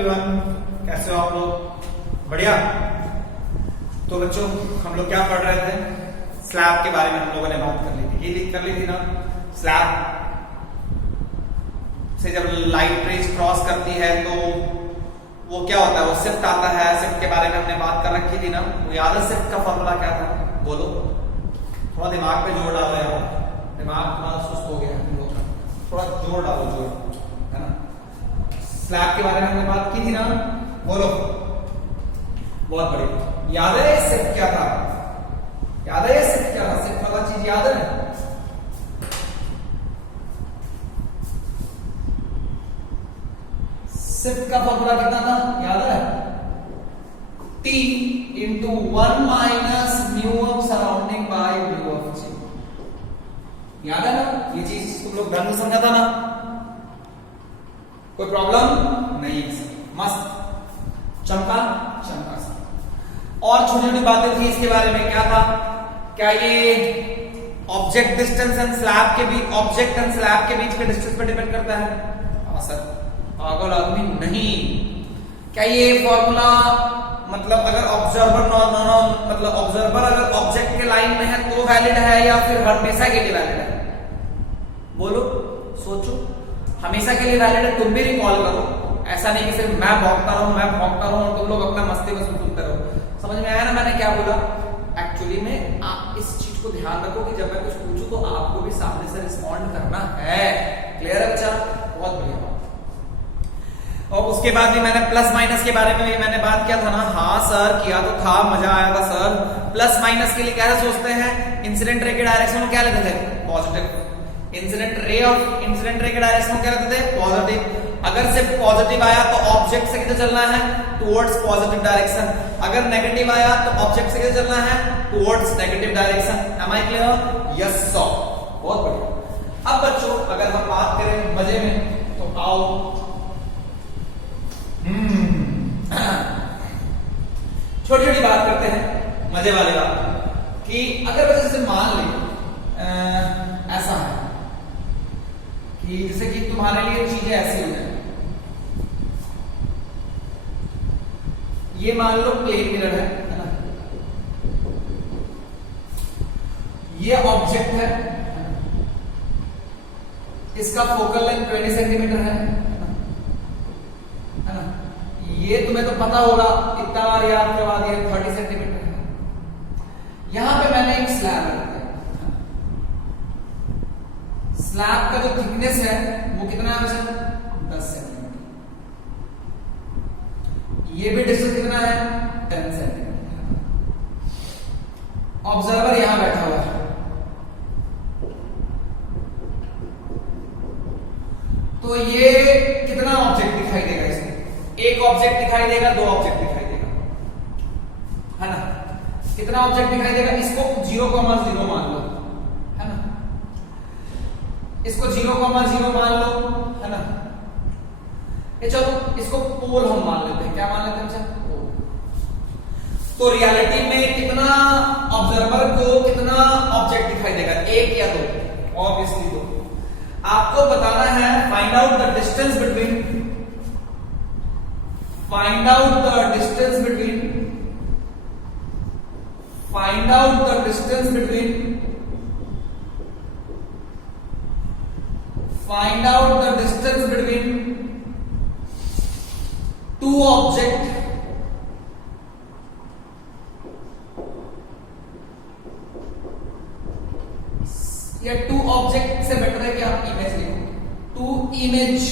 Everyone, कैसे हो आप लोग? बढ़िया। तो बच्चों, हम लोग क्या पढ़ रहे थे? स्लैब के बारे में हम लोगों ने बात कर ली थी। ये कर ली थी ना, स्लैब से जब लाइट रेज क्रॉस करती है तो वो क्या होता है, वो शिफ्ट आता है। शिफ्ट के बारे में हमने बात कर रखी थी ना। वो याद है शिफ्ट का फॉर्मूला क्या था? बोलो, थोड़ा दिमाग पे जोर डालो यार, दिमाग थोड़ा सुस्त हो गया है, थोड़ा जोर डालो, जोर, है ना। स्लैब के बारे में हमने बात की थी ना, बोलो। बहुत बढ़िया। याद है शिफ्ट क्या था? याद है शिफ्ट क्या था? शिफ्ट वाला चीज याद है? शिफ्ट का फॉर्मूला कितना था, याद है? T into 1 minus mu of surrounding by mu of G। याद है ना? ये चीज तुम लोग ध्यान से समझा था ना? कोई प्रॉब्लम नहीं है? मस्त चमका चमका सा। और छोटी छोटी बातें थी इसके बारे में। क्या था? क्या ये ऑब्जेक्ट डिस्टेंस एंड स्लैब के बीच, ऑब्जेक्ट एंड स्लैब के बीच के डिस्टेंस पर डिपेंड करता है? हाँ सर। पागल आदमी नहीं। क्या ये फॉर्मूला मतलब अगर ऑब्जर्वर मतलब ऑब्जर्वर अगर ऑब्जेक्ट के लाइन में है तो वैलिड है या फिर हमेशा के लिए वैलिड है? बोलो, सोचो। हमेशा के लिए वैलिड है। तुम भी रिकॉल करो। ऐसा नहीं कि सिर्फ मैं भौंकता रहूं और तुम लोग अपना मस्ती में सुनते रहो। समझ में आया ना मैंने क्या बोला? एक्चुअली में आप इस चीज को ध्यान रखो कि जब मैं कुछ पूछूं तो आपको भी सामने से रिस्पॉन्ड करना है। क्लियर है बच्चा? बहुत बढ़िया। और उसके बाद भी मैंने प्लस माइनस के बारे में भी मैंने बात किया था ना। हाँ सर, किया तो था, मजा आया था सर। प्लस माइनस के लिए क्या सोचते हैं? इंसिडेंट रे के डायरेक्शन में क्या लेते थे? पॉजिटिव। इंसिडेंट रे के डायरेक्शन में क्या लेते थे? पॉजिटिव। अगर सिर्फ पॉजिटिव आया तो ऑब्जेक्ट से किधर चलना है? Towards positive direction. अगर नेगेटिव आया तो ऑब्जेक्ट से किधर चलना है? Towards negative direction. Am I clear? Yes sir, बहुत बढ़िया। अब बच्चों अगर हम बात करें मजे में तो आओ छोटी छोटी बात करते हैं, मजे वाली बात। कि अगर वजह से मान ले ऐसा है कि जैसे कि तुम्हारे लिए चीजें ऐसी हो जाए। ये मान लो प्लेन मिरर है ना? ये ऑब्जेक्ट है, इसका फोकल लेंथ 20 सेंटीमीटर है ना? ये तुम्हें तो पता होगा, इतना बार याद करवा दिया, 30 सेंटीमीटर है। यहां पे मैंने एक स्लैब रख दिया। स्लैब का जो थिकनेस है वो कितना है बच्चा? 10 सेंटीमीटर। ये भी डिस्टेंस कितना है? 10 सेंटीमीटर। ऑब्जर्वर यहां बैठा हुआ है, तो ये कितना ऑब्जेक्ट दिखाई देगा इसमें? एक ऑब्जेक्ट दिखाई देगा, दो ऑब्जेक्ट दिखाई देगा, है ना? कितना ऑब्जेक्ट दिखाई देगा? इसको 0,0 मान लो, है ना? इसको 0,0 मान लो, है ना? ये चलो इसको पोल हम मान लेते हैं। क्या मान लेते हैं बच्चा? पोल। तो रियलिटी में कितना ऑब्जर्वर को कितना ऑब्जेक्ट दिखाई देगा? एक या दो? ऑब्वियसली दो। आपको बताना है find out the distance between find out the distance between find out the distance between find out the distance between two object या टू ऑब्जेक्ट से बेटर है कि आप इमेज लिखो। Two image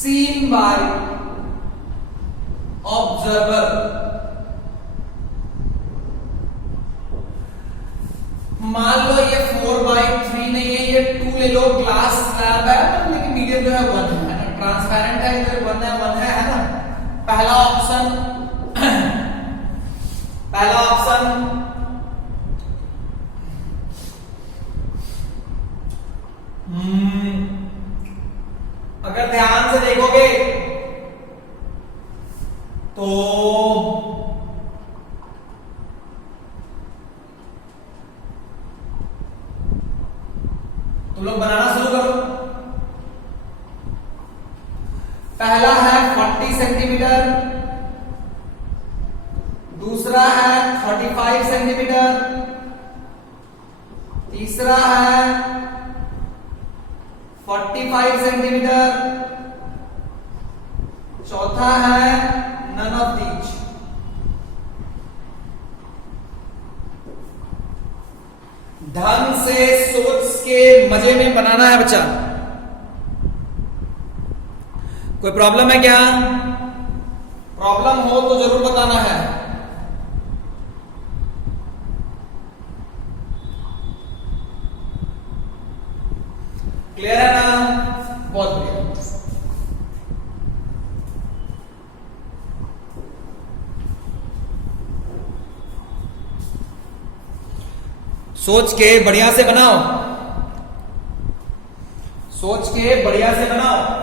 seen by observer। मान लो ये 4/3 नहीं है, ये 2 ले लो। ग्लास स्लैब है लेकिन मीडियम जो है 1 है ना? ट्रांसपेरेंट है, इधर 1 है ना? पहला ऑप्शन अगर ध्यान से देखोगे तो तुम लोग बनाना शुरू करो। पहला है 40 सेंटीमीटर, दूसरा है 35 सेंटीमीटर, तीसरा है 45 सेंटीमीटर, चौथा है नन ऑफ दीज। ढंग से सोच के मजे में बनाना है बच्चा। कोई प्रॉब्लम है क्या? प्रॉब्लम हो तो जरूर बताना है। क्लियर है ना? बहुत बढ़िया। सोच के बढ़िया से बनाओ, सोच के बढ़िया से बनाओ।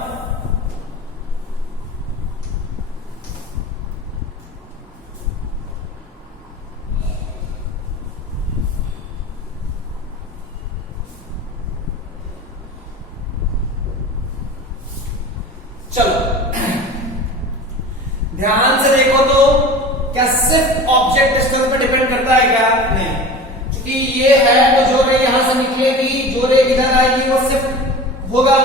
चलो ध्यान से देखो तो क्या सिर्फ ऑब्जेक्ट डिस्टेंस पे डिपेंड करता है क्या? नहीं, क्योंकि ये है तो जो रे यहां से निकलेगी, जो रे इधर आएगी वो शिफ्ट होगा।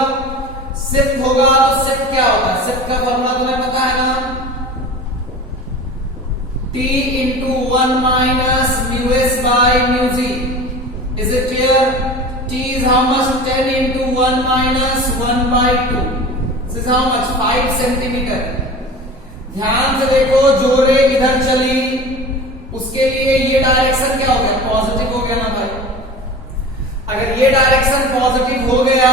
शिफ्ट होगा तो शिफ्ट क्या होगा? शिफ्ट का फॉर्मूला तुम्हें पता है ना, T into 1 minus mu s by mu z. Is it clear? T is how much? 10 into 1 minus 1 by 2. This is how much? 5 centimetre. ध्यान से देखो, जो रे इधर चली उसके लिए ये डायरेक्शन क्या हो गया? पॉजिटिव हो गया ना भाई। अगर ये डायरेक्शन पॉजिटिव हो गया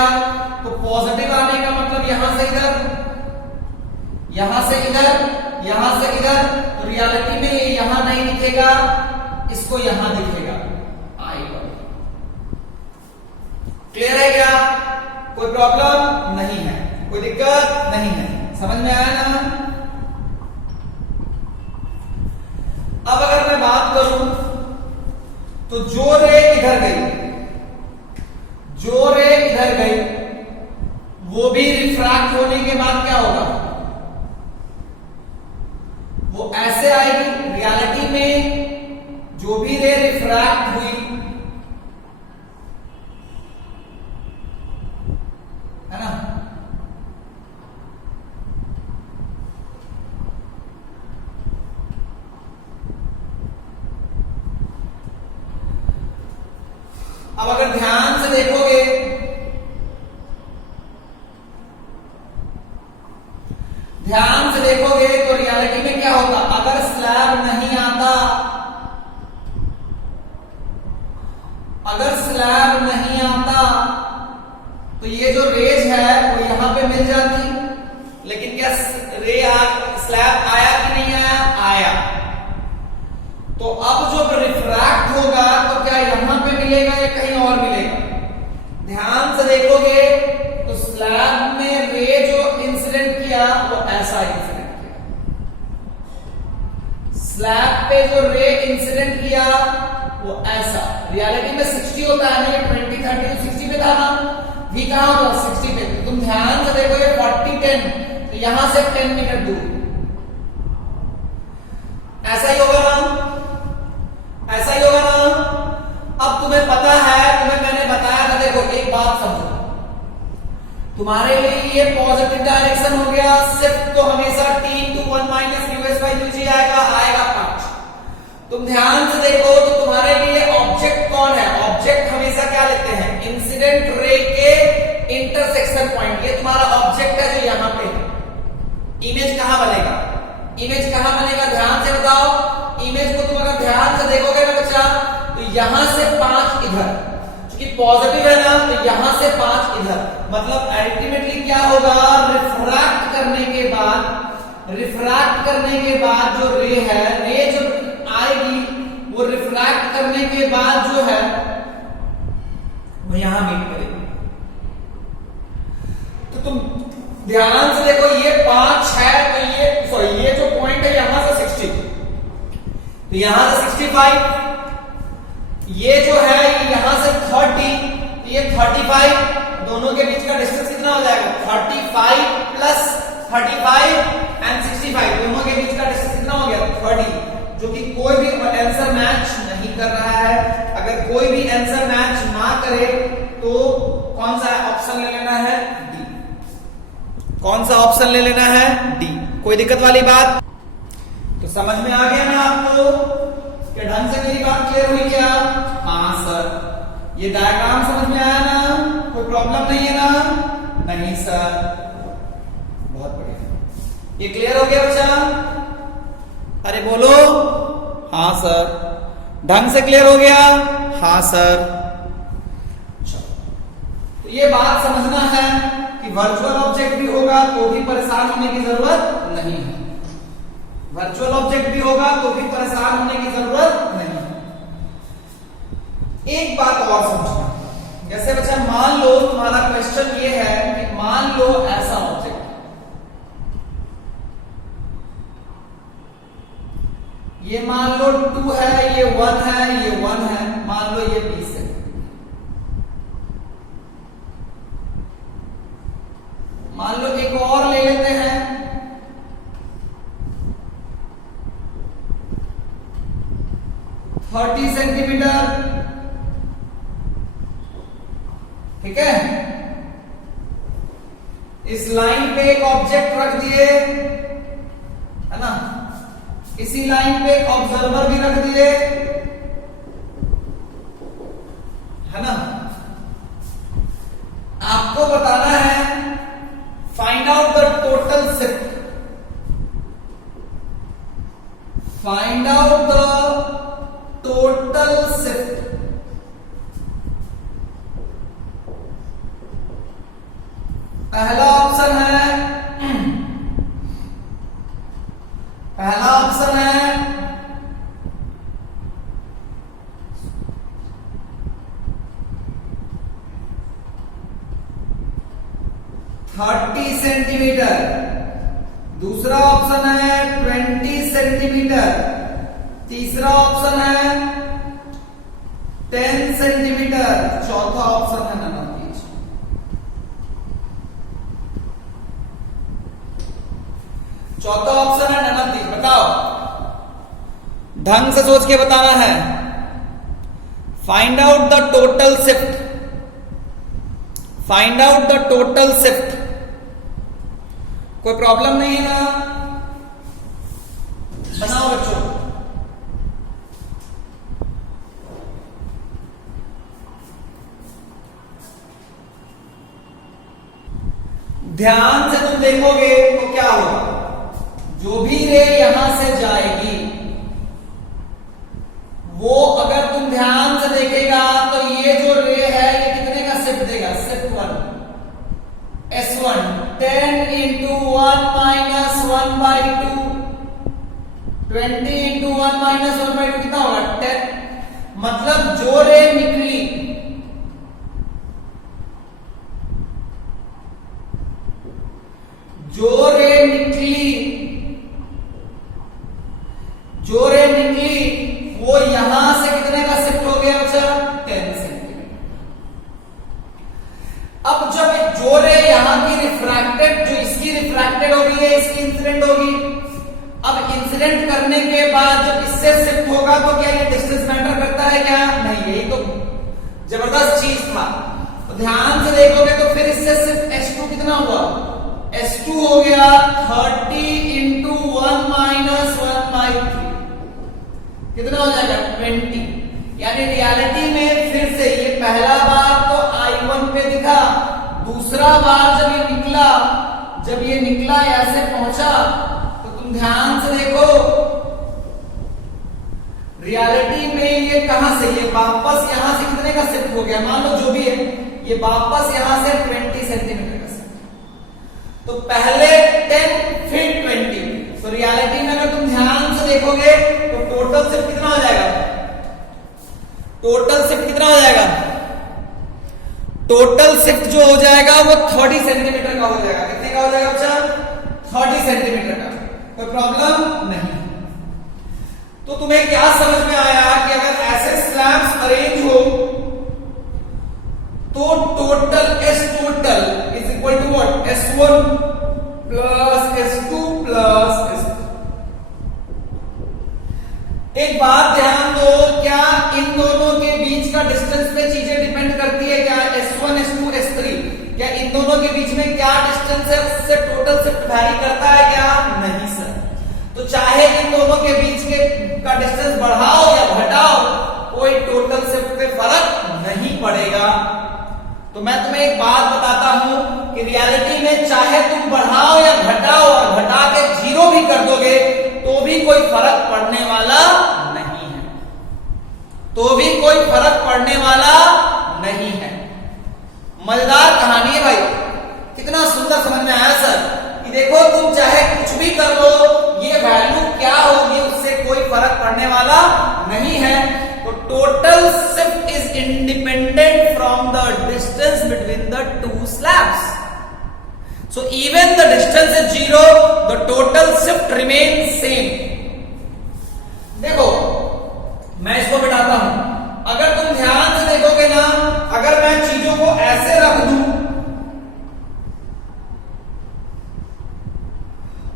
तो पॉजिटिव आने का मतलब यहां से इधर, यहां से इधर, यहां से इधर। तो रियलिटी में ये यहां नहीं दिखेगा, इसको यहां दिखेगा। आएगा। क्लियर है क्या? कोई प्रॉब्लम नहीं है, कोई दिक्कत नहीं है। समझ में आया ना? अब अगर मैं बात करूं तो जो रे इधर गई, जो रे इधर गई, वो भी रिफ्रैक्ट होने के बाद क्या होगा? वो ऐसे आएगी। रियलिटी में जो भी रे रिफ्रैक्ट हुई है ना, अब अगर ध्यान से देखोगे, ध्यान से देखोगे तो रियलिटी में क्या होगा? अगर स्लैब नहीं आता, अगर स्लैब नहीं आता तो ये जो रेज है वो यहां पे मिल जाती। लेकिन क्या स्लैब आया कि नहीं आया? आया। तो अब जो रिफ्रैक्ट होगा तो क्या यहां पे मिलेगा या कहीं और मिलेगा? ध्यान से देखोगे तो स्लैब में रे जो इंसिडेंट किया वो ऐसा इंसिडेंट किया। स्लैब पे जो रे इंसिडेंट किया वो ऐसा। रियलिटी में 60 होता है ना, 20 30 60 पे था ना, भी कहां होगा? 60 पे। तो तुम ध्यान से देखो, ये 40 10, तो यहां से 10 मीटर दूर ऐसा ही होगा ना, ऐसा ही होगा ना। अब तुम्हें पता है, तुम्हें मैंने बताया था, देखो एक बात समझो, तुम्हारे लिए ये पॉजिटिव डायरेक्शन हो गया। शिफ्ट तो हमेशा T into 1 minus mu s by mu g आएगा, आएगा 5। तुम ध्यान से देखो तो तुम्हारे लिए ऑब्जेक्ट कौन है? ऑब्जेक्ट हमेशा क्या लेते हैं? इंसिडेंट रे के इंटरसेक्शन पॉइंट। ये तुम्हारा ऑब्जेक्ट है जो यहां पे है। इमेज कहां बनेगा? इमेज कहां बनेगा? ध्यान से बताओ। इमेज को तुम अगर ध्यान से देखोगे ना बच्चा, तो यहां से 5 इधर, क्योंकि पॉजिटिव है ना, तो यहां से 5 इधर। मतलब अल्टीमेटली क्या होगा? रिफ्रैक्ट करने के बाद, रिफ्रैक्ट करने के बाद जो रे है, रे जो आएगी वो रिफ्रैक्ट करने के बाद जो है वो यहां मीट करेगी। तो तुम ध्यान से देखो, ये 5 है तो ये जो पॉइंट है यहां से 60, तो यहां से 65, ये जो है यहां से 30, तो ये 35, दोनों के बीच का डिस्टेंस कितना हो जाएगा? 35 प्लस 35 कौन सा ऑप्शन ले लेना है? डी। कोई दिक्कत वाली बात? तो समझ में आ गया ना आपको? क्या ढंग से मेरी बात क्लियर हुई क्या? हाँ सर। ये डायग्राम समझ में आया ना? कोई प्रॉब्लम नहीं है ना? नहीं सर। बहुत बढ़िया। ये क्लियर हो गया बच्चा? अरे बोलो। हाँ सर। ढंग से क्लियर हो गया? हाँ सर। तो ये बात समझना है कि वर्चुअल ऑब्जेक्ट भी होगा तो भी परेशान होने की जरूरत नहीं है। वर्चुअल ऑब्जेक्ट भी होगा तो भी परेशान होने की जरूरत नहीं है। एक बात और समझना, जैसे बच्चा मान लो तुम्हारा क्वेश्चन ये है कि मान लो ऐसा ऑब्जेक्ट, ये मान लो 2 है, ये 1 है, ये 1 है, मान लो ये 20 है। मान लो एक और ले लेते हैं, थर्टी सेंटीमीटर, ठीक है। इस लाइन पे एक ऑब्जेक्ट रख दिए, है ना, इसी लाइन पे एक ऑब्जर्वर भी रख दिए, है ना। आपको बताना है find out the total shift, find out the total shift. पहला ऑप्शन है, पहला ऑप्शन है 30 सेंटीमीटर, दूसरा ऑप्शन है 20 सेंटीमीटर, तीसरा ऑप्शन है 10 सेंटीमीटर, चौथा ऑप्शन है नन ऑफ दीज। चौथा ऑप्शन है नन ऑफ दीज। बताओ, ढंग से सोच के बताना है। Find out the total shift, find out the total shift. कोई प्रॉब्लम नहीं है ना? बनाओ बच्चों। ध्यान से तुम देखोगे तो क्या होगा, जो भी रे यहां से जाएगी वो अगर तुम ध्यान से देखेगा तो ये जो रे है ये कितने का शिफ्ट देगा? Shift 1 S1 10 into 1 minus 1 by 2, 20 into 1 minus 1 by 2 कितना होगा? 10। मतलब जो रे निकली, जो रे निकली, जो रे निकली वो यहां से कितने का शिफ्ट हो गया बच्चा? 10 सेंटीमीटर। अब जब जो रे यहां की रिफ्रैक्टेड, जो इसकी रिफ्रैक्टेड होगी है, इसकी इंसिडेंट होगी। अब इंसिडेंट करने के बाद जब इससे शिफ्ट होगा तो क्या ये डिस्टेंस मैटर करता है क्या? नहीं, यही तो जबरदस्त चीज था। तो ध्यान से देखोगे तो फिर इससे सिर्फ S2 कितना हुआ? S2 हो गया 30 into 1 minus 1 by 3, कितना हो जाएगा? 20। यानी रियलिटी में फिर से ये पहला बार तो I1 पे दिखा, दूसरा बार जब ये निकला, जब ये निकला ऐसे पहुंचा, तो तुम ध्यान से देखो रियलिटी में ये कहां से, ये वापस यहां से कितने का शिफ्ट हो गया? मान लो जो भी है ये वापस यहां से 20 सेंटीमीटर का शिफ्ट। तो पहले 10 फिर 20। तो रियलिटी में अगर तुम ध्यान से देखोगे तो टोटल शिफ्ट कितना हो जाएगा? टोटल शिफ्ट कितना हो जाएगा? टोटल शिफ्ट जो हो जाएगा वो 30 सेंटीमीटर का हो जाएगा। कितने का हो जाएगा बच्चा? 30 सेंटीमीटर का। कोई प्रॉब्लम नहीं। तो तुम्हें क्या समझ में आया कि अगर ऐसे स्लैब्स अरेंज हो तो total S total is equal to what? S1 plus S2 plus S3। एक बात ध्यान दो, क्या इन दोनों के बीच का डिस्टेंस पे चीजें डिपेंड करती है क्या? S1 S2 S3, क्या इन दोनों के बीच में क्या डिस्टेंस है उससे टोटल शिफ्ट वैरी करता है क्या? नहीं सर। तो चाहे इन दोनों के बीच के का डिस्टेंस बढ़ाओ या घटाओ, कोई टोटल शिफ्ट पे फर्क नहीं पड़ेगा। तो मैं तुम्हें एक बात बताता हूं कि रियलिटी में चाहे तुम बढ़ाओ या घटाओ और घटा के 0 भी कर दोगे तो भी कोई फर्क पड़ने वाला नहीं है, तो भी कोई फर्क पड़ने वाला नहीं है। मजेदार कहानी है भाई, कितना सुंदर समझ में आया सर कि देखो तुम चाहे कुछ भी कर लो, ये वैल्यू क्या होगी उससे कोई फर्क पड़ने वाला नहीं है। तो total shift is independent from the distance between the two slabs. So even the distance is 0, the total shift remain same. देखो मैं इसको बिठाता हूं, अगर तुम ध्यान से देखोगे ना, अगर मैं चीजों को ऐसे रख दूं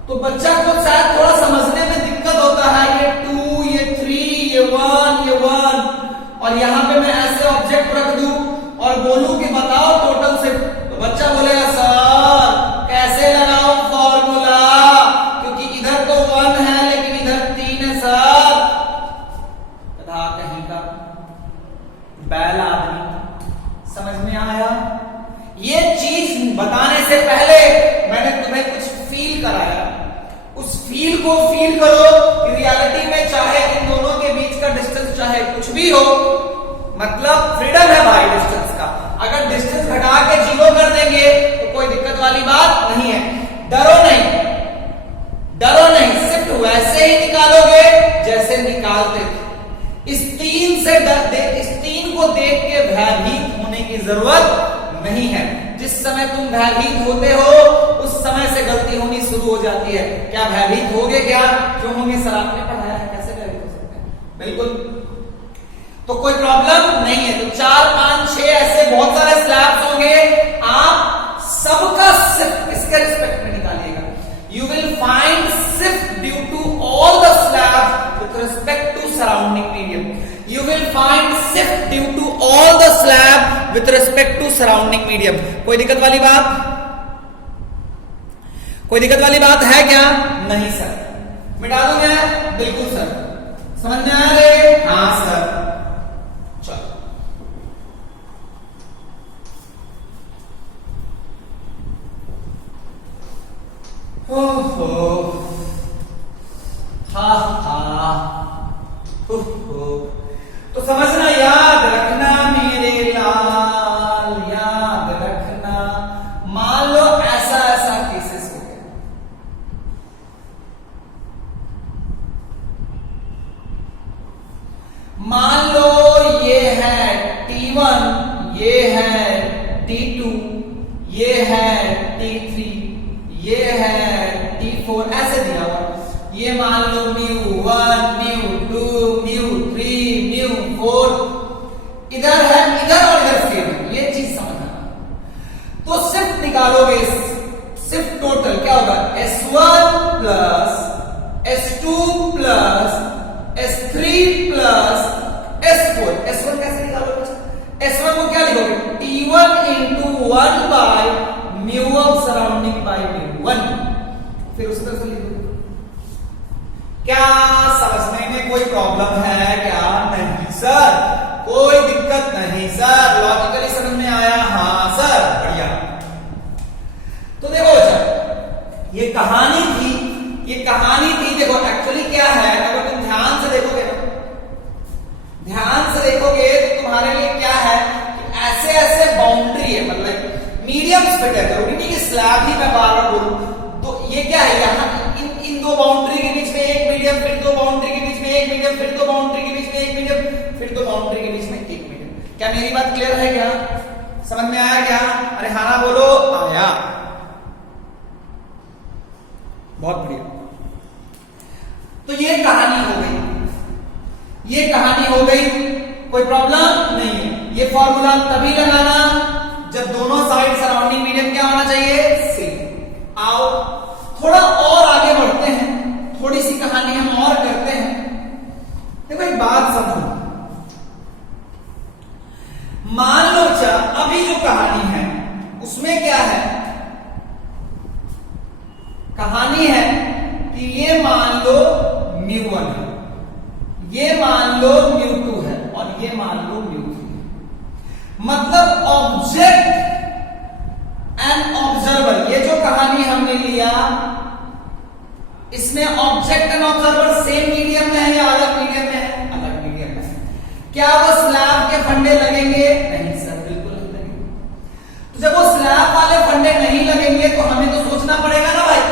तो बच्चा को शायद थोड़ा समझने में दिक्कत होता है। ये 2, ये 3, ये 1, ये 1, और यहां पे मैं ऐसे ऑब्जेक्ट रख दूं और बोलूं कि बताओ टोटल शिफ्ट, तो बच्चा बोलेगा सर कैसे लगाऊं फॉर्मूला, क्योंकि इधर तो 1 है लेकिन इधर 3 है सर। कहा कहीं का बैल आदमी, समझ में आया? ये चीज बताने से पहले मैंने तुम्हें कुछ फील कराया, उस फील को फील करो कि रियलिटी में चाहे इन दोनों के बीच का डिस्टेंस चाहे कुछ भी हो, मतलब फ्रीडम है भाई डिस्टेंस का। अगर डिस्टेंस घटा के 0 कर देंगे तो कोई दिक्कत वाली बात नहीं है। डरो नहीं, डरो नहीं, शिफ्ट वैसे ही निकालोगे जैसे निकालते थे। इस 3 को देख के भयभीत होने की जरूरत नहीं है। जिस समय तुम भयभीत होते हो उस समय से गलती होनी शुरू हो जाती है। क्या भयभीत होगे? क्या क्यों होंगे सर, आपने पढ़ाया है, कैसे भयभीत हो सकते हैं? बिल्कुल, तो कोई प्रॉब्लम नहीं है। तो 4, 5, 6 ऐसे बहुत सारे स्लैब्स होंगे, आप सबका शिफ्ट इसके रिस्पेक्ट में निकालिएगा। You will find shift due to all the slabs with respect to surrounding medium. You will find shift due to all the slab with respect to surrounding medium. कोई दिक्कत वाली बात? कोई दिक्कत वाली बात है क्या? नहीं सर। मिटा दूं मैं? बिल्कुल सर। समझ में आया रे? हाँ सर। चलो तो समझना, याद रखना मेरे लाल, याद रखना। मान लो ऐसा ऐसा केसेस हो गया, मान लो ये है T1, ये है T2, ये है T3, ये है T4, ऐसे दिया हुआ। ये मान लो μ1, μ2, μ3, μ4, इधर है, इधर और इधर सेम है, ये चीज समझना। तो शिफ्ट निकालोगे, शिफ्ट टोटल क्या होगा? S1 plus S2 plus S3 plus S4। S1 कैसे निकालोगे? S1 को क्या लिखोगे? T1 into 1 by mu of surrounding by mu1, फिर उस तरह से लिखोगे। क्या समझने में कोई प्रॉब्लम है क्या? नहीं सर, कोई दिक्कत नहीं सर, लॉजिकली समझ में आया? हाँ सर, बढ़िया। तो देखो सर, ये कहानी थी, ये कहानी थी। देखो एक्चुअली क्या है, अगर तुम ध्यान से देखोगे ना, ध्यान से देखोगे तो तुम्हारे लिए क्या है कि ऐसे ऐसे बाउंड्री है, मतलब मीडियम फिट है। जरूरी नहीं कि स्लैब ही मैं बार बार बोलूं। तो ये क्या है, यहाँ इन दो बाउंड्री के बीच में एक मीडियम, फिर दो बाउंड्री के बीच में एक मीडियम, फिर दो बाउंड्री के बीच में एक मीडियम, फिर दो बाउंड्री के बीच में एक मीडियम। क्या मेरी बात क्लियर है? क्या समझ में आया? क्या अरे हाँ ना बोलो, आया। बहुत बढ़िया। तो ये कहानी हो गई, ये कहानी हो गई, कोई प्रॉब्लम नहीं है। ये फॉर्मूला तभी लगाना जब दोनों साइड सराउंडिंग मीडियम क्या होना चाहिए? सेम। आओ थोड़ा और आगे बढ़ते हैं, थोड़ी सी कहानी हम और करते हैं। देखो एक बात समझो, मान लो अभी जो कहानी है उसमें क्या है कहानी है कि ये मान लो μ1 है, ये मान लो μ2 है और ये मान लो μ3 है। मतलब ऑब्जेक्ट एंड ऑब्जर्वर, ये जो कहानी हमने लिया इसमें object and observer same medium में है या अलग मीडियम में है? अलग मीडियम में है। क्या वो स्लैब के फंडे लगेंगे? नहीं सर, बिल्कुल नहीं लगेंगे। तो जब वो स्लैब वाले फंडे नहीं लगेंगे तो हमें तो सोचना पड़ेगा ना भाई।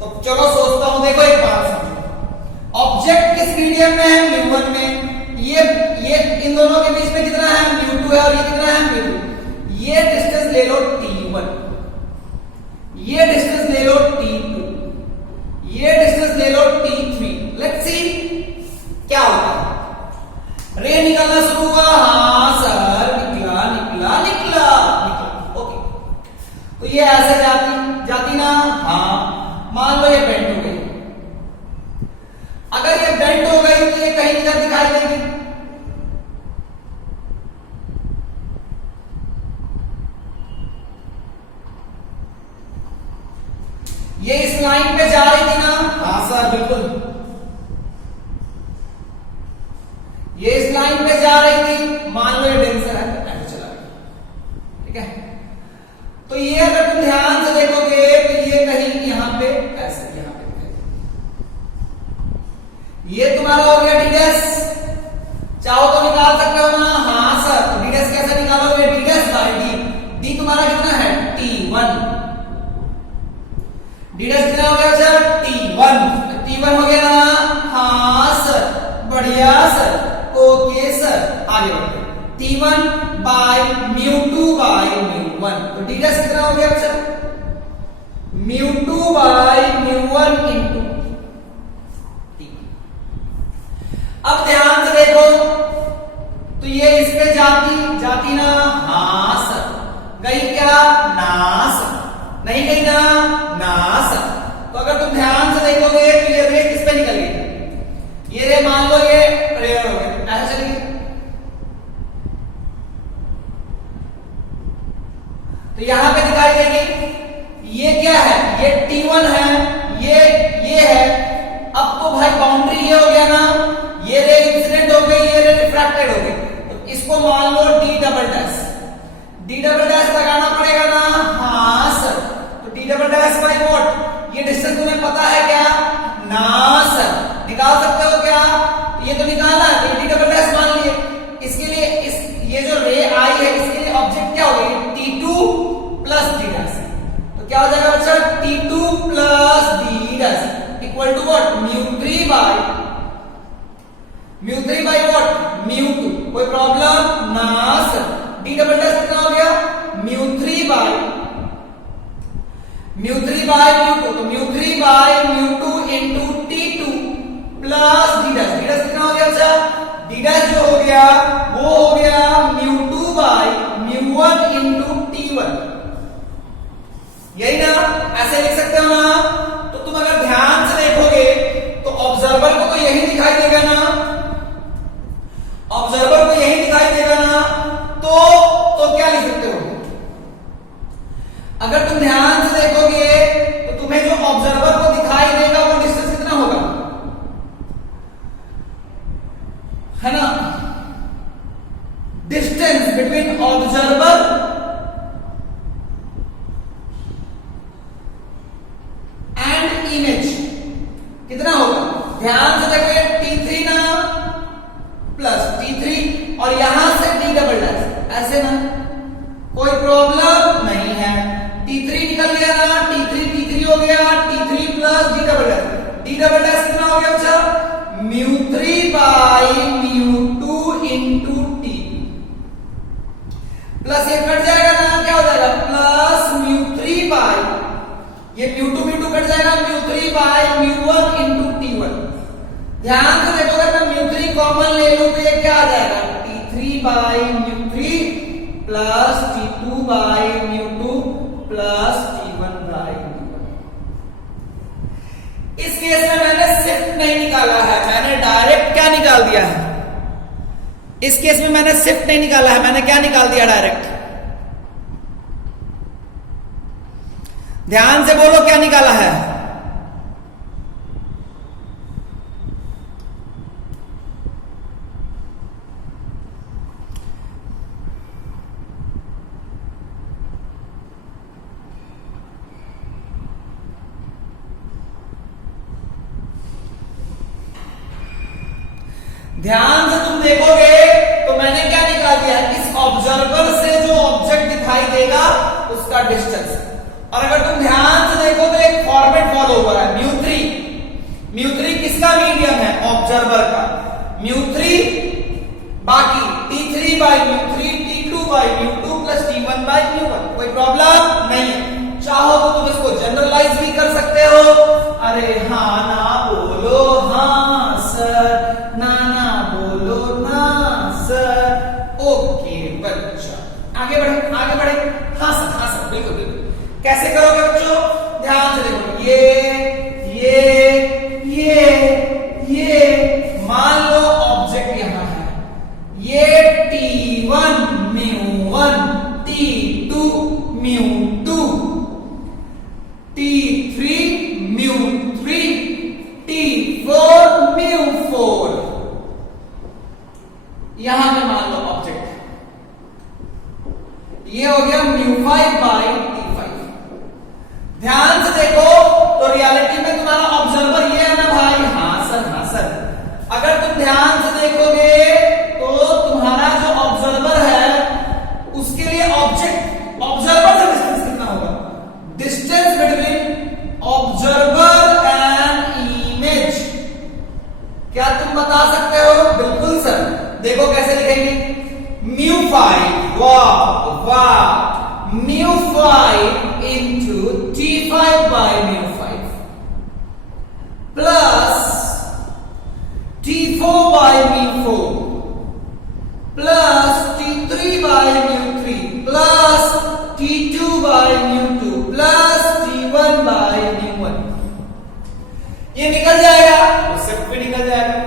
तो चलो सोचता हूं, देखो एक बात समझो, ऑब्जेक्ट किस मीडियम में है? μ1 में। ये इन दोनों के बीच में कितना है? μ2 है और ये कितना है? μ2। ये डिस्टेंस ले लो t1, ये डिस्टेंस ले लो t2, ये डिस्टेंस ले लो t3। लेट्स सी क्या होता है। रे निकलना शुरू हुआ, हाँ सर, निकला निकला निकला निकला, ओके। तो ये ऐसे जाती ना, हाँ। मान लो ये बेंड हो गई, अगर ये बेंड हो गई तो ये कहीं इधर दिखाई देगी। ये इस लाइन पे जा रही थी ना, हाँ सर बिल्कुल, ये इस लाइन पे जा रही थी, मान लो ये डेंसर है, ऐसे चला गया, ठीक है। तो ये अगर तुम ध्यान से देखोगे तो ये कहीं यहां पे ऐसे, यहां पे ये तुम्हारा हो गया डी डैश। चाहो तो निकाल सकते हो ना, हाँ सर। तो डी डैश कैसे निकालोगे? D dash by D. D तुम्हारा कितना है? t1। डी डैश कितना हो गया सर? t1। t1 हो गया ना, हाँ सर, बढ़िया सर, ओके सर। आगे बढ़ते t1 बाय μ2 बाय μ1। तो डी डैश कितना हो गया सर? μ2 bye μ1 into t। अब ध्यान से देखो, तो ये इस पे जाती ना, हाँ सर। गई क्या? ना सर। नहीं गई ना, ना सर। तो अगर तुम ध्यान से देखोगे तो ये रे किस पे निकल गई? ये रे मान लो ये रेयर हो गई, ऐसे चली गई। तो यहां पे दिखाई देगी, ये क्या है? ये t1 है, ये है। अब तो भाई बाउंड्री ये हो गया ना, ये रे इंसिडेंट हो गई, ये रे रिफ्रैक्टेड हो गई। तो इसको मान लो d double dash. d double dash लगाना पड़ेगा ना, हाँ सर। तो d double dash by what? ये डिस्टेंस तुम्हें पता है क्या? ना सर। निकाल सकते हो क्या? ये तो निकालना है, तो d डबल डैश मान लिए। इसके लिए ये जो रे आई है इसके लिए ऑब्जेक्ट क्या हो गई? t2 plus d dash. तो क्या हो जाएगा बच्चा? t2 plus d dash equal to what? μ3 by what? μ2। कोई प्रॉब्लम? ना सर। d डबल डैश कितना हो गया? μ3 बाय μ2। तो μ3 by μ2 into t2 plus d dash. d dash कितना हो गया बच्चा? d डैश जो हो गया वो हो गया μ2 बाय μ1 इंटू t1। यही ना, ऐसे लिख सकते हो ना। तो तुम अगर ध्यान से देखोगे तो ऑब्जर्वर को तो यही दिखाई देगा ना, ऑब्जर्वर को यही दिखाई देगा ना। तो क्या लिख सकते हो? अगर तुम ध्यान से देखोगे तो तुम्हें जो ऑब्जर्वर को दिखाई देगा वो डिस्टेंस कितना होगा, है ना? Distance between observer and image कितना होगा? ध्यान से देखो, t3 ना प्लस t3 और यहां से d डबल डैश, ऐसे ना, कोई प्रॉब्लम नहीं है। t3 निकल गया ना, t3 हो गया, t3 plus d double dash. d double dash कितना हो गया बच्चा? μ3 बाय μ2 इंटू t प्लस ये कट जाएगा ना, क्या हो जाएगा? प्लस μ3 बाय, ये μ2 कट जाएगा, μ3 बाय μ1 इंटू t1। ध्यान से देखो, अगर मैं μ3 कॉमन ले लूं तो ये क्या आ जाएगा? t3 by μ3 plus t2 by μ2 plus t1 by μ1। इस केस में मैंने शिफ्ट नहीं निकाला है, मैंने डायरेक्ट क्या निकाल दिया है? इस केस में मैंने शिफ्ट नहीं निकाला है, मैंने क्या निकाल दिया? डायरेक्ट। ध्यान से बोलो क्या निकाला है। ध्यान से तुम देखोगे तो मैंने क्या निकाल दिया, इस ऑब्जर्वर से जो ऑब्जेक्ट दिखाई देगा उसका डिस्टेंस। और अगर तुम ध्यान से देखो तो एक फॉर्मेट फॉलो हो रहा है, μ3। μ3 किसका मीडियम है, ऑब्जर्वर का। μ3 बाकी t3 by μ3, t2 by μ2 plus t1 by μ1। कोई प्रॉब्लम नहीं है। चाहो तो तुम इसको जनरलाइज भी कर सकते हो। अरे हाँ ना बोलो हाँ सर, ना ना बोलो ना सर। ओके बच्चा, आगे बढ़े हाँ सर बिल्कुल बिल्कुल। कैसे करोगे बच्चों, ध्यान से देखो, ये मान लो ऑब्जेक्ट यहां है, ये t1 μ1, t2 μ2, t3 μ3, t4 μ4। यहां पे मान लो ऑब्जेक्ट, ये हो गया μ5 बाई t5। ध्यान से देखो तो रियलिटी में तुम्हारा ऑब्जर्वर ये है ना भाई, हाँ सर। अगर तुम ध्यान से देखोगे तो तुम्हारा जो ऑब्जर्वर है उसके लिए ऑब्जर्वर से डिस्टेंस कितना होगा, distance between observer and image. क्या तुम बता सकते हो, बिल्कुल सर। देखो कैसे लिखेंगे, μ5 वाह μ5 into t5 by μ5 plus t4 by μ4 plus t3 by μ3 plus t2 by μ2 plus t1 by μ1। ये निकल जाएगा, उससे भी निकल जाएगा।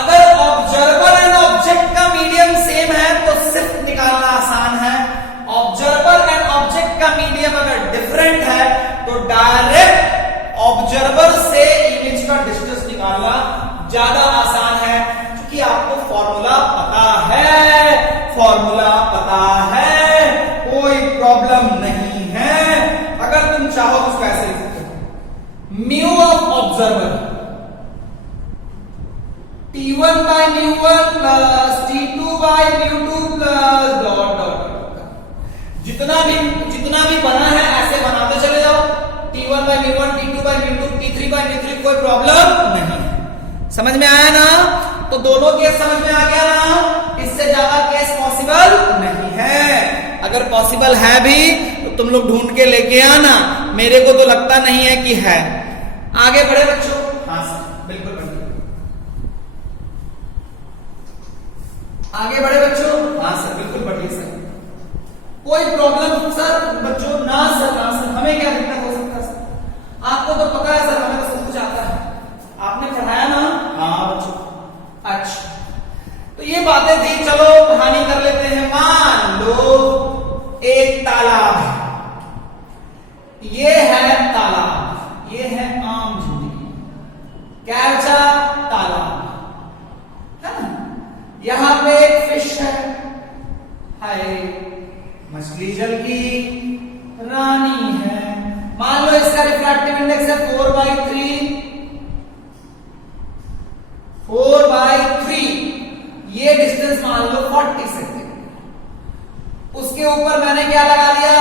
अगर ऑब्जर्वर एंड ऑब्जेक्ट का मीडियम सेम है तो सिर्फ निकालना आसान है। ऑब्जर्वर एंड ऑब्जेक्ट का मीडियम अगर डिफरेंट है तो डायरेक्ट ऑब्जर्वर से इमेज का डिस्टेंस निकालना ज्यादा आसान है, क्योंकि आपको फॉर्मूला पता है, कोई प्रॉब्लम नहीं है। अगर तुम चाहो तो उसको ऐसे लिख सकते हो, mu of observer t1 by μ1 plus t2 by μ2 plus dot dot. जितना भी बना है ऐसे बनाते चले जाओ, t1 by μ1, t2 by μ2, t3 by μ3, कोई प्रॉब्लम नहीं। समझ में आया ना, तो दोनों केस समझ में आ गया ना। इससे ज्यादा केस पॉसिबल नहीं है। अगर पॉसिबल है भी तो तुम लोग ढूंढ के लेके आना, मेरे को तो लगता नहीं है कि है। आगे बढ़े बच्चों, हाँ सर बिल्कुल आगे बढ़े बच्चों, हाँ सर बिल्कुल बढ़िए सर। कोई प्रॉब्लम सर बच्चों, ना सर हमें क्या दिक्कत हो सकता है सर, आपको तो पता है सर, हमें तो सब कुछ आता है, आपने पढ़ाया ना। हाँ बच्चों, अच्छा तो ये बातें थी। चलो कहानी कर लेते हैं। मान लो एक तालाब है, ये है तालाब, ये है आम जिंदगी, क्या बचा, तालाब है ना। यहां पे एक फिश है, मछली जल की रानी है। मान लो इसका रिफ्रैक्टिव इंडेक्स है 4/3, 4/3। ये डिस्टेंस मान लो 40 सेंटीमीटर। उसके ऊपर मैंने क्या लगा दिया,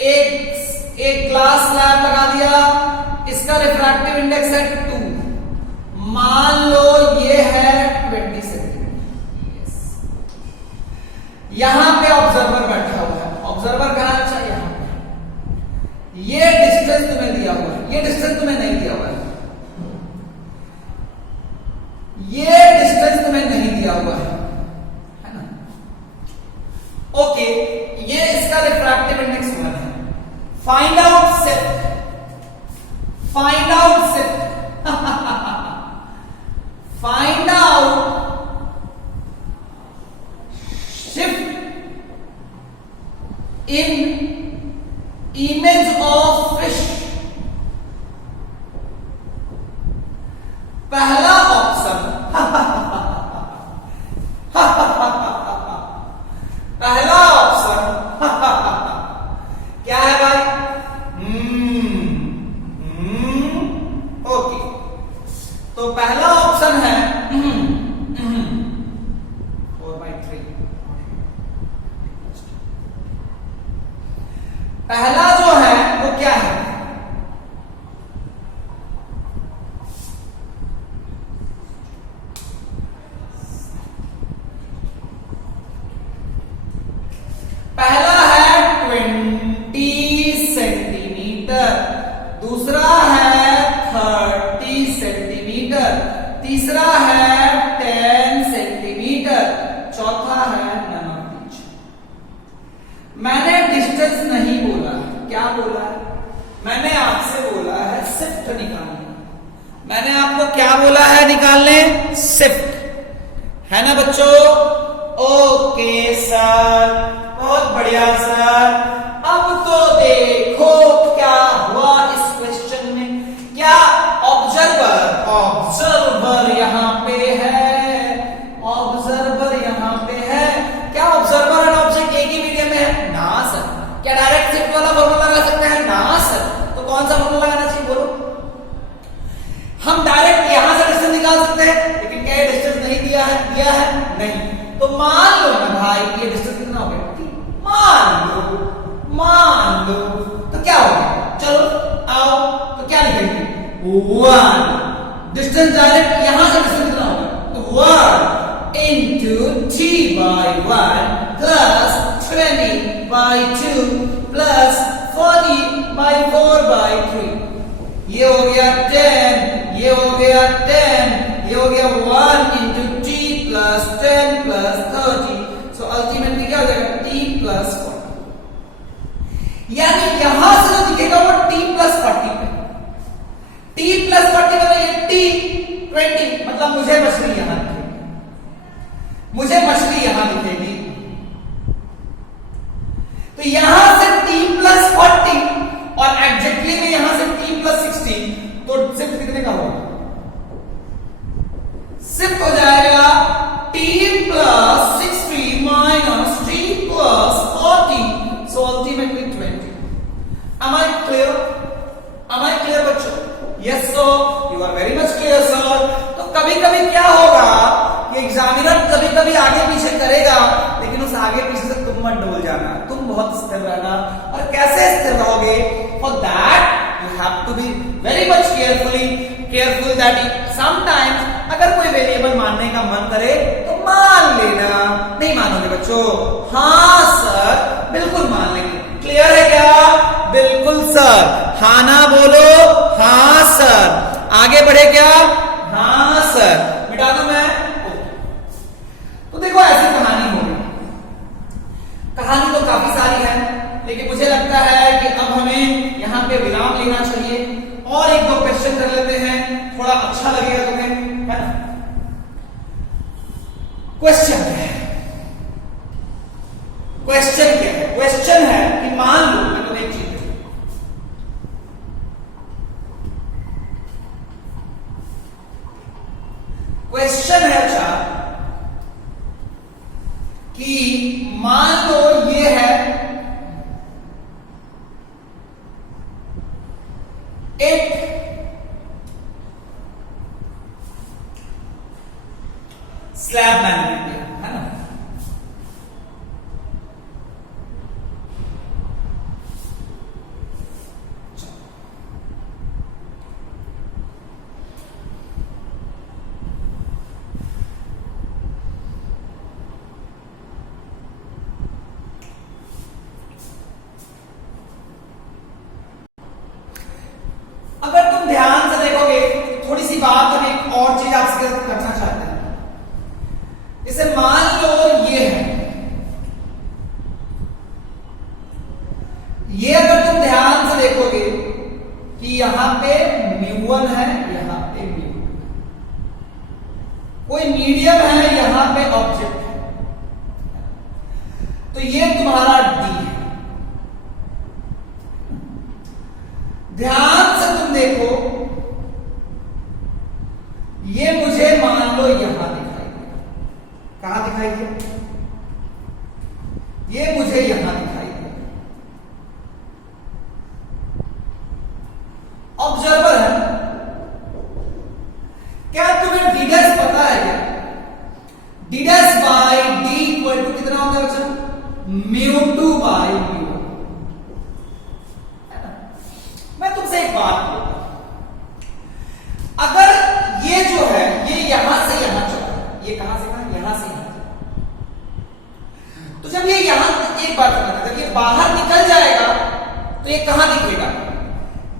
एक ग्लास स्लैब लगा दिया, इसका रिफ्रैक्टिव इंडेक्स है 2। मान लो ये है 20 सेंटीमीटर। यहां पे ऑब्जर्वर बैठा हुआ है, ऑब्जर्वर कहां, अच्छा यहां पे। ये डिस्टेंस तुम्हें दिया हुआ है, ये डिस्टेंस तुम्हें नहीं दिया हुआ है, ये डिस्टेंस तुम्हें नहीं दिया हुआ है ना। ओके, ये इसका रिफ्रैक्टिव इंडेक्स 1 है। Find out shift, find out shift find out shift in image of fish. पहला ऑप्शन पहला ऑप्शन क्या है भाई? ओके, तो पहला ऑप्शन है 4/3। पहला जो है वो क्या है? पहला है 20 सेंटीमीटर, दूसरा है 30 सेंटीमीटर, तीसरा है 10 सेंटीमीटर, चौथा है none of these। मैंने डिस्टेंस नहीं बोला है, क्या बोला है? मैंने आपसे बोला है शिफ्ट निकालने। मैंने आपको क्या बोला है निकालने? शिफ्ट, है ना बच्चों? ओके सर, बहुत बढ़िया सर। अब तो देखो क्या हुआ इस क्वेश्चन में। क्या ऑब्जर्वर यहां पे है? ऑब्जर्वर यहां पे है क्या? ऑब्जर्वर एंड ऑब्जेक्ट एक ही मीडियम में है ना सर? क्या डायरेक्ट शिफ्ट वाला फॉर्मूला लगा सकते हैं? ना सर। तो कौन सा फॉर्मूला लगाना चाहिए बोलो? हम डायरेक्ट यहां से डिस्टेंस निकाल सकते हैं, लेकिन क्या ये डिस्टेंस नहीं दिया है? दिया है नहीं। तो मान लो ना भाई ये डिस्टेंस कितना हो गया? मान लो तो क्या हो गया? चलो आओ, तो क्या लिखेंगे? 1। डिस्टेंस डायरेक्ट यहां से डिस्टेंस कितना होगा? तो 1 into t/1 plus 20/2 plus 40/4/3। ये हो गया 10, ये हो गया 10, ये हो गया 1 into t plus 10 plus 30। So ultimately क्या हो जाएगा? t plus 40। यानी यहां से जो दिखेगा वो t plus 40 पे। t plus 40 मतलब ये t 20, मतलब मुझे मछली यहां दिखेगी, मुझे मछली यहां दिखेगी। तो यहां से t plus 40 और एग्जैक्टली में यहां से t plus 60, तो शिफ्ट कितने का होगा? शिफ्ट हो जाएगा t plus 60 minus t plus 40, so ultimately 20। Am I clear? Am I clear बच्चों? Yes sir, you are very much clear sir। तो कभी कभी क्या होगा कि एग्जामिनर कभी कभी आगे पीछे करेगा, लेकिन उस आगे पीछे से तुम मत डोल जाना, तुम बहुत स्थिर रहना। और कैसे स्थिर रहोगे? For that you have to be very much careful that sometimes अगर कोई वेरिएबल मानने का मन करे तो मान लेना। नहीं मानोगे बच्चों? हाँ सर बिल्कुल मान लेंगे। क्लियर है क्या? बिल्कुल सर। हाँ ना बोलो? हाँ सर। आगे बढ़े क्या? हाँ सर। मिटा दूं मैं? तो देखो ऐसी कहानी हो गई। कहानी तो काफी सारी है, लेकिन मुझे लगता है कि अब हमें यहां पे विराम लेना चाहिए और एक दो क्वेश्चन कर लेते हैं, थोड़ा अच्छा लगेगा तुम्हें, है ना? क्वेश्चन क्या है? क्वेश्चन क्या है? क्वेश्चन है कि मान लो मैं तुम्हें एक चीज, क्वेश्चन है अच्छा कि मान लो ये है एक स्लैब मैन्युफैक्चर, है ना? अगर तुम ध्यान से देखोगे, थोड़ी सी बात हम एक और चीज आपसे करना चाहते हैं। जैसे मान लो ये है, ये अगर तुम ध्यान से देखोगे कि यहां पे μ1 है, यहां पे μ2 है, कोई मीडियम है, यहां पे ऑब्जेक्ट है, तो ये तुम्हारा d है। ध्यान से तुम देखो, ये मुझे मान लो यहां दिखाई दिया। कहां दिखाई दिया? ये मुझे यहां दिखाई दिया। ऑब्जर्वर है, क्या तुम्हें डी डैश पता है क्या? D dash by D equal to कितना होता है बच्चा? Mu two by mu. मैं तुमसे एक बात बोलूं, अगर ये जो है ये यहां से यहां चला, ये कहां से कहां? यहां से यहां चला, तो जब ये यहां, एक बात समझना, जब ये बाहर निकल जाएगा तो ये कहां दिखेगा?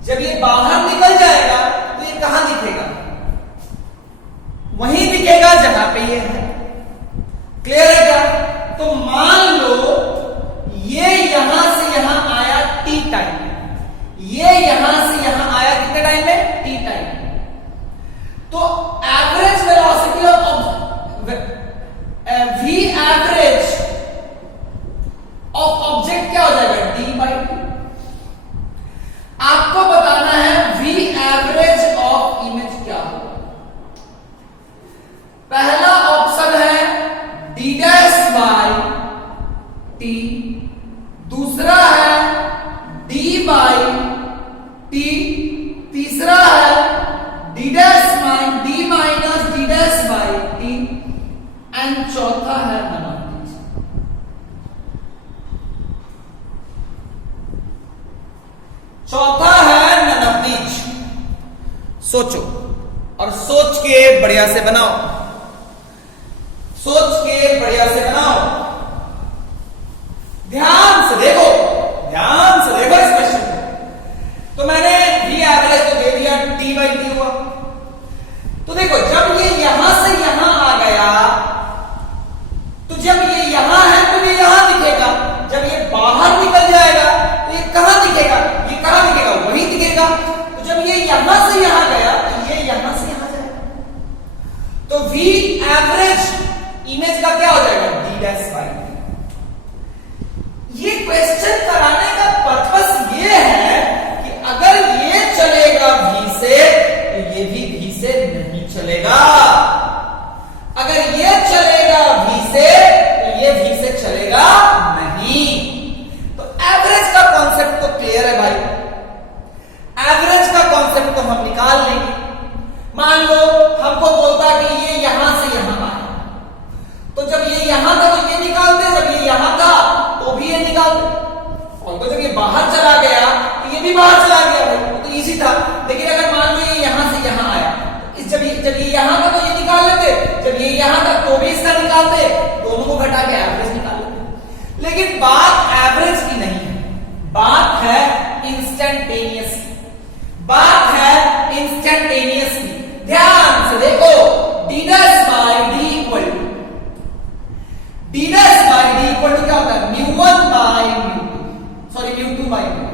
जब ये बाहर निकल जाएगा तो ये कहां दिखेगा? वहीं दिखेगा जहां पे ये है। क्लियर है क्या? तो मान लो ये यहां से यहां आया टी टाइम, ये यहां से यहां आया कितने टाइम में? T time. तो average velocity of V average of object क्या हो जाएगा? D by T. आपको बताना है वी एवरेज ऑफ इमेज क्या होगा। पहला ऑप्शन है डी डैश बाई टी, दूसरा है डी बाई टी, तीसरा है D dash D minus D dash by T, and चौथा है नन ऑफ दीज। चौथा है नन ऑफ दीज। सोचो और सोच के बढ़िया से बनाओ, सोच के बढ़िया से बनाओ, ध्यान से देखो, ध्यान से देखो इस क्वेश्चन को। तो मैंने वी एवरेज को दे दिया, टी बाई टी हुआ। तो देखो जब ये यहां से यहां आ गया, तो जब ये यहां है तो ये यहां दिखेगा, जब ये बाहर निकल जाएगा तो ये कहां दिखेगा? ये कहां दिखेगा? वहीं दिखेगा। तो जब ये यहां से यहां गया तो ये यहां से यहां जाएगा। तो वी एवरेज इमेज का क्या हो जाएगा? D dash by T. ये क्वेश्चन कराने का पर्पस ये है कि अगर ये चलेगा भी से तो ये भी भी से नहीं चलेगा, अगर ये चलेगा भी से तो ये भी से चलेगा नहीं। तो एवरेज का कॉन्सेप्ट तो क्लियर है भाई, एवरेज का कॉन्सेप्ट तो हम निकाल लेंगे। मान लो हमको बोलता कि ये यहां से यहां आया, तो जब ये यहां था तो ये निकालते, जब ये यहां था तो भी ये निकालते, और तो जब ये बाहर चला गया तो ये भी बाहर चला गया भाई, तो इजी था। लेकिन अगर मान लो ये यहां से यहां आया, जब ये यहां था तो ये निकाल लेते, जब ये यहां था तो भी इसका निकालते, दोनों को घटा के एवरेज निकाल लेते। लेकिन बात एवरेज की नहीं है, बात है इंस्टेंटेनियस, बात है इंस्टेंटेनियस की। ध्यान से देखो, D dash by D equal to, D dash by D equal to क्या होता है? Mu one by mu two, sorry mu two by mu.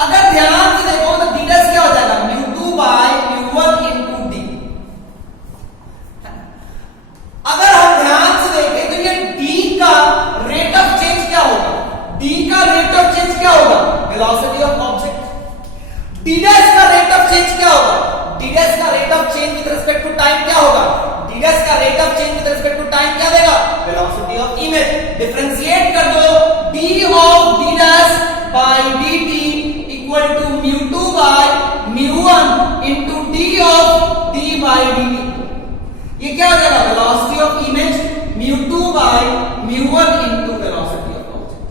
अगर ध्यान से देखो तो डी डैश क्या हो जाएगा? Mu two by mu one into D. अगर हम ध्यान से देखें तो ये डी का रेट ऑफ चेंज क्या होगा? डी का रेट ऑफ चेंज क्या होगा? Velocity of object. D dash का रेट ऑफ चेंज क्या होगा? डी डैश का rate of change with respect to time क्या होगा? डी डैश का rate of change with respect to time क्या देगा? Velocity of image. डिफरेंशिएट कर दो, D of D dash by D T equal to mu two by mu one into D of D by D T. ये क्या हो जाएगा? Velocity of image mu two by mu one into velocity of object.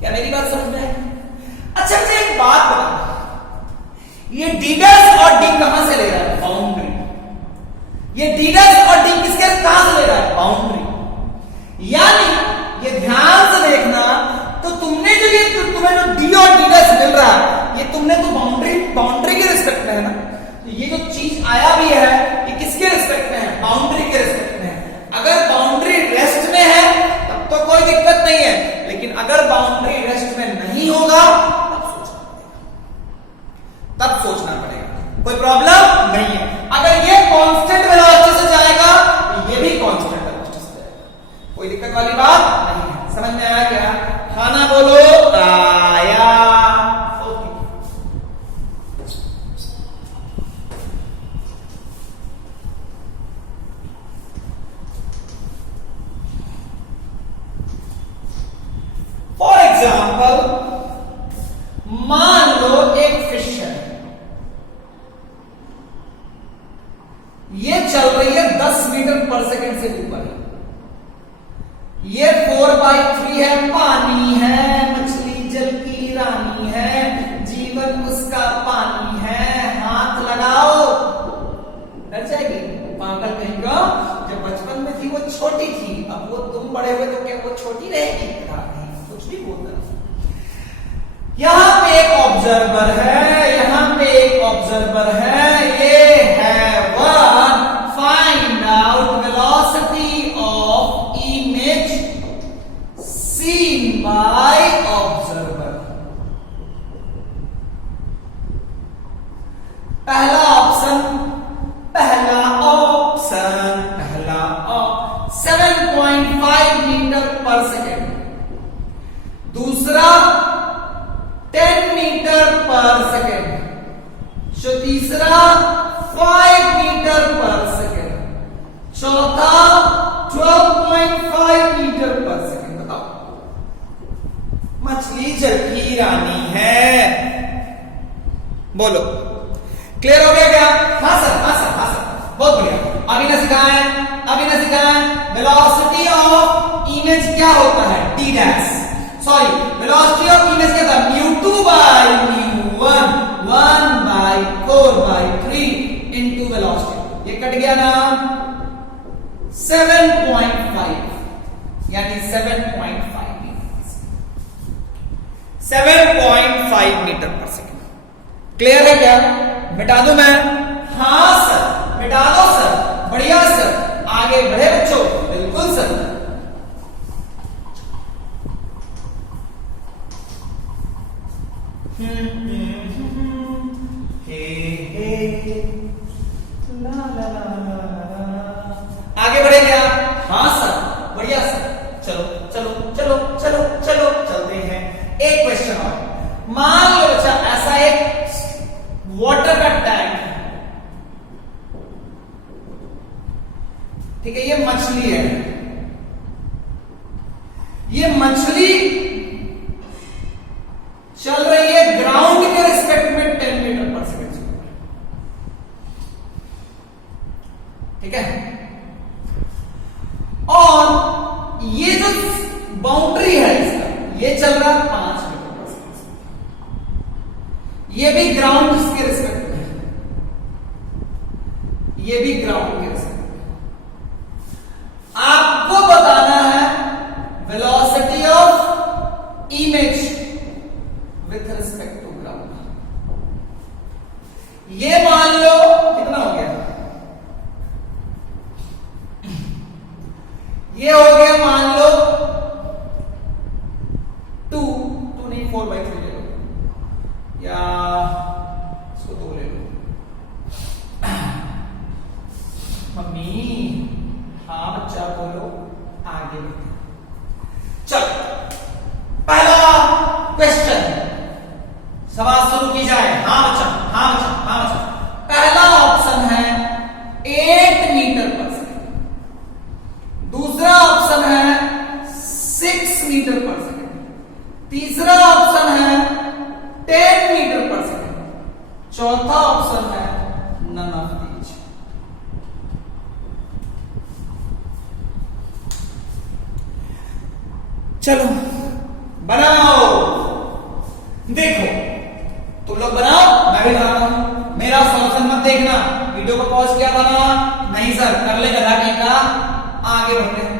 क्या मेरी बात समझ में आई? अच्छा मुझे एक बात बता, ये डी डैश और डी कहां से ले रहा है? बाउंड्री। ये डी डैश और डी किसके कहां से ले रहा है? बाउंड्री। यानी ये ध्यान से देखना, तो तुमने जो ये तुम्हें जो डी और डी डैश मिल रहा है, ये तुमने तो बाउंड्री के रिस्पेक्ट में है ना। तो ये जो चीज आया भी है ये किसके रिस्पेक्ट में है? बाउंड्री के रिस्पेक्ट में है। अगर बाउंड्री रेस्ट में है तब तो कोई दिक्कत नहीं है, लेकिन अगर बाउंड्री रेस्ट में नहीं होगा तब सोचना पड़ेगा, कोई प्रॉब्लम नहीं है। अगर ये कांस्टेंट वेलोसिटी से जाएगा तो ये भी कांस्टेंट वेलोसिटी से जाएगा, कोई दिक्कत वाली बात नहीं है। समझ में आया क्या? खाना बोलो एग्जांपल, मान लो एक फिश है, ये चल रही है 10 मीटर पर सेकंड से ऊपर, ये 4/3 है, पानी है, मछली जल की रानी है, जीवन उसका पानी है, हाथ लगाओ। डर जाएगी पागल कहीं का, जब बचपन में थी वो छोटी थी, अब वो तुम बड़े हुए तो क्या वो छोटी रहेगी? कुछ भी बोलता। यहां पे एक ऑब्जर्वर है, यहां पे एक ऑब्जर्वर है, ये है one, find out velocity of image seen by observer. पहला ऑप्शन 7.5 मीटर पर सेकेंड, दूसरा 10 मीटर पर सेकेंड, जो तीसरा 5 मीटर पर सेकेंड, चौथा 12.5 मीटर पर सेकेंड। बताओ, मछली जल की रानी है, बोलो। क्लियर हो गया क्या? हाँ सर, हाँ सर, हाँ सर, बहुत बढ़िया। अभी न सिखाएं, वेलोसिटी ऑफ इमेज क्या होता है? D dash, sorry, velocity of image क्या था? mu2 by mu1, 1/4/3 into velocity. ये कट गया ना, 7.5 यानी 7.5 मीटर पर सेकेंड। क्लियर है क्या? मिटा दूं मैं? हाँ सर, मिटा दो सर, बढ़िया सर, आगे बढ़े बच्चों। बिल्कुल सर। आगे बढ़े क्या? हाँ सर, बढ़िया सर। चलो चलो चलो चलो चलो चलते हैं। एक क्वेश्चन और, मान लो बच्चा ऐसा एक वाटर का टैंक है, ठीक है, ये मछली है, ये मछली चल रही है ग्राउंड के रिस्पेक्ट में 10 मीटर पर सेकेंड, ठीक है, और ये जो बाउंड्री है इसका, ये चल रहा है 5 मीटर पर सेकेंड, ये भी ग्राउंड के रिस्पेक्ट में है, ये भी ग्राउंड के रिस्पेक्ट। आपको बताना है velocity of image with respect to ground. ये मान लो कितना हो गया? ये हो गया मान लो 2 नहीं 4/3 ले लो, या इसको 2 ले लो। मम्मी, हाँ बच्चा बोलो, आगे बढ़ते। चलो, पहला क्वेश्चन, सवाल शुरू की जाए। हाँ बच्चा, हाँ बच्चा, हाँ बच्चा। पहला ऑप्शन है 8 मीटर पर सेकेंड, दूसरा ऑप्शन है 6 मीटर पर सेकेंड, तीसरा ऑप्शन है 10 मीटर पर सेकेंड, चौथा ऑप्शन है नन ऑफ दीज। चलो बनाओ, देखो तुम लोग बनाओ, मैं भी बनाता हूं। मेरा सॉल्यूशन मत देखना, वीडियो को पॉज किया था ना? नहीं सर, कर ले गधा कहीं का। आगे बढ़ते हैं।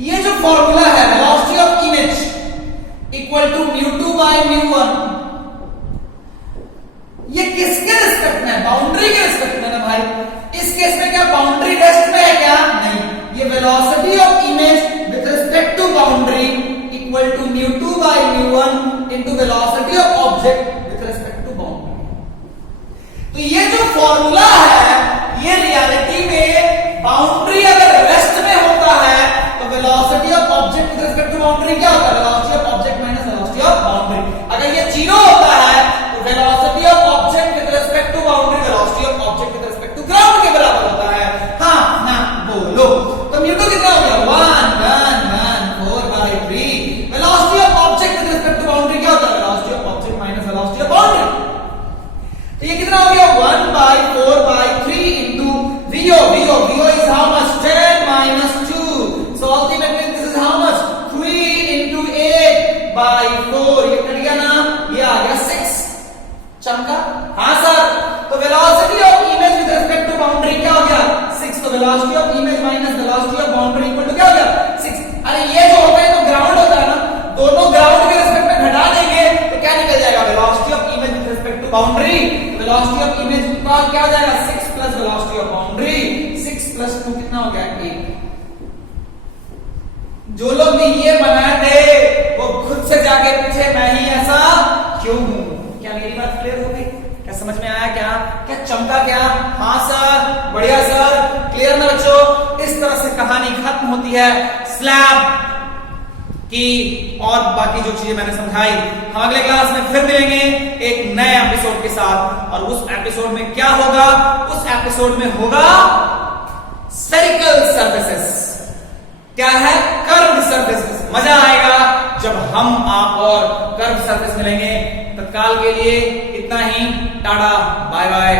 ये जो फॉर्मूला है velocity of image equal to mu2 by mu1, ये किसके रिस्पेक्ट में है? बाउंड्री के रिस्पेक्ट में ना भाई। इस केस में क्या बाउंड्री रेस्ट में है क्या? नहीं, ये velocity of image with respect to boundary equal to mu2 by mu1 into velocity of object with respect to boundary. तो ये जो फॉर्मूला है, ये रियलिटी में बाउंड्री अगर रेस्ट में होता है तो velocity of object with respect to boundary क्या होता है? Velocity of object minus velocity of boundary. अगर ये 0 होता है तो velocity of object with respect to boundary velocity of object with respect to ground के बराबर होता है। हाँ ना? बोलो। तो mu2 कितना हो गया? 1 4/3। वेलोसिटी ऑफ ऑब्जेक्ट विथ 4, ये कट गया ना, ये आ गया 6। चमका? हाँ सर। तो velocity of image with respect to boundary क्या हो गया? 6। तो velocity of image minus velocity of boundary equal to क्या हो गया? 6। अरे ये जो होता है तो ग्राउंड होता है ना, दोनों ग्राउंड के रिस्पेक्ट में घटा देंगे तो क्या निकल जाएगा? Velocity of image with respect to boundary. Velocity of image का क्या हो जाएगा? 6 plus velocity of boundary. 6 plus 2 कितना हो गया? 8। जो लोग भी ये बनाए थे वो खुद से जाके पूछे मैं ही ऐसा क्यों हूं। क्या मेरी बात क्लियर हो गई? क्या समझ में आया? क्या क्या चमका? क्या? हाँ सर, बढ़िया सर, क्लियर ना बच्चों? इस तरह से कहानी खत्म होती है स्लैब की। और बाकी जो चीजें मैंने समझाई, हम अगले क्लास में फिर मिलेंगे एक नए एपिसोड के साथ। और उस एपिसोड में क्या होगा? उस एपिसोड में होगा स्फेरिकल सर्फेसेस। क्या है? Curve surface. मजा आएगा जब हम आप और कर्व सरफेस मिलेंगे। तत्काल के लिए इतना ही। Tata, bye bye.